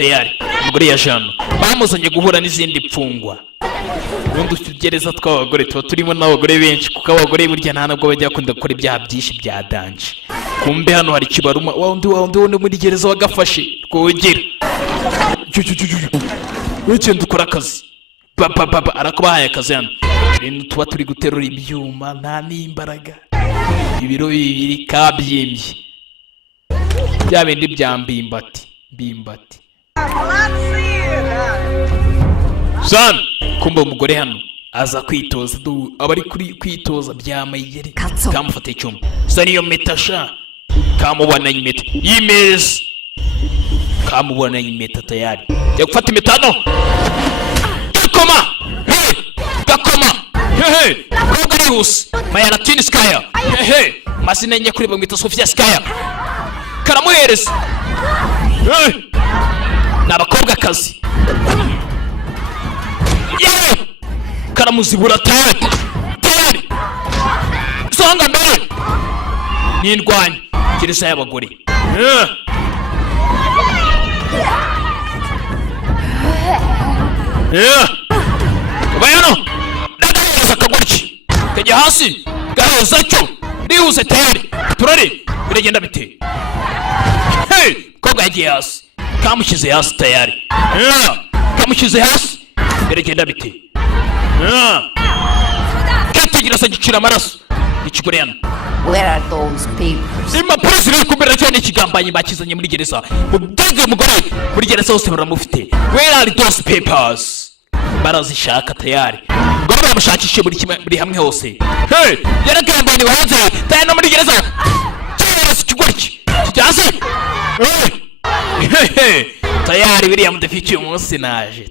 tayari umugore yaje hano bamuzanye guhura n'izindi pfungwa. Ubundi utugereza tw'abagore tuba turimo n'abagore benshi kuko abagore burya nta nabwo bajya bakunda gukora ibyaha byinshi bya danje. Kumbe hano hari kibaruma wundi muri gereza wagafashe rwogera. Wicyo dukora akazi. Baba arakubahaye akazi hano. Ibintu tuba turi guterura ibyuma nta n'imbaraga. Ibiro bibiri kabyimbye. Bya bindi bya mbimbati. San, kumbe umugore hano aza kwitoza abari kuri kwitoza byamayigere kamufata icyuma. Sani yo metasha kamubona impeta y'imeza. Kamubona impeta tayari. Jya gufata imitano. Gakoma. Koga rihuse. Maya Latin Skaya. Masina njya kuri bamwita Sofia Skaya. Karamuhereza. Nabakobwa kazi. Karamuzibura tayari. Songa mbere. Nindwanya kirisa y'abagore. Bayano ndagaheza kaguriki kajya hasi gaheza cyo rihuse tayari turare biragenda bite. Koga yagiye hasi kamushyize hasi tayari. Kamushyize hasi biragenda bite. Katigira se gicira amaraso ikigore hano. Where are those papers? Impapuro ziri kumbera cyane ikigambanyi bakizanye muri gereza. Mudage umugore muri gereza hose baramufite. Where are those papers? Barazishaka tayari. Ngomba bamushakishe muri hamwe hose. Yarakambani hanze tayari no muri gereza. Cyose ikigore kijyaze. Tayari William the Future umunsi naje.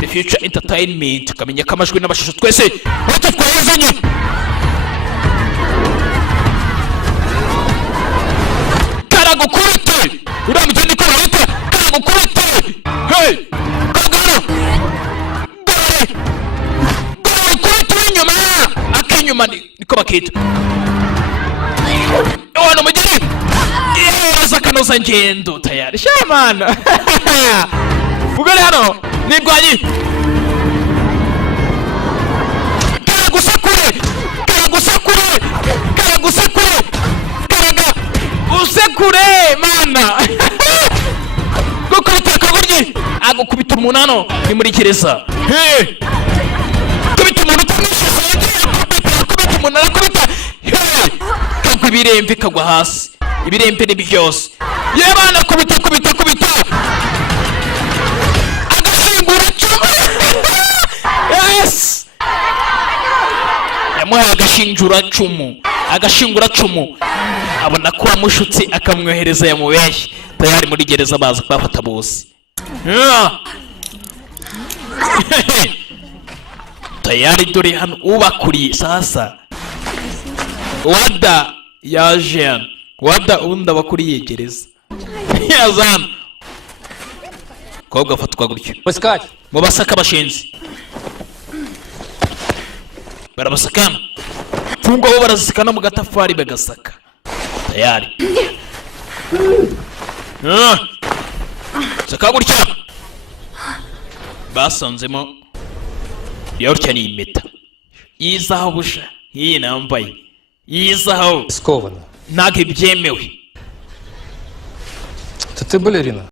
The Future Entertainment kamenya kamajwi n'abashusho twese bato twazanye. Karagukubite uramutse ko bahita karagukubite. Kagara gukubite inyuma akinyuma niko bakita. Wana mugire kanoza ngendo tayari shamana. Mugore hano nibwanyi karagusakure karaga usekure mana. Gukubita kaguryi agukubita umuntu hano ni muri gereza. Kubita umuntu utamwishyuza kubita umuntu arakubita. Kagwa ibirembe kagwa hasi ibirembe ni byose. Yebana kubita agashingura cumu. Yes yamuhaye agashingura cumu abona ko amushutse akamwohereza yamubeshye. Tayari muri gereza baza kubafata bose. Tayari dore hano ubakuriye sasa. Wada yaje Wada undi abakuriye gereza. Yazana kobwa afatwa gutyo. Поискать. Mu basaka bashenzi barabasakana. Fungo bo barasikana mu gatafari bagasaka. Tayari. Saka gutyo. Basanzemo yorutya ni impeta. Yizaho busha. Iyi nambaye. Yizaho. Сковано. Ntabwo byemewe. Ты балерина.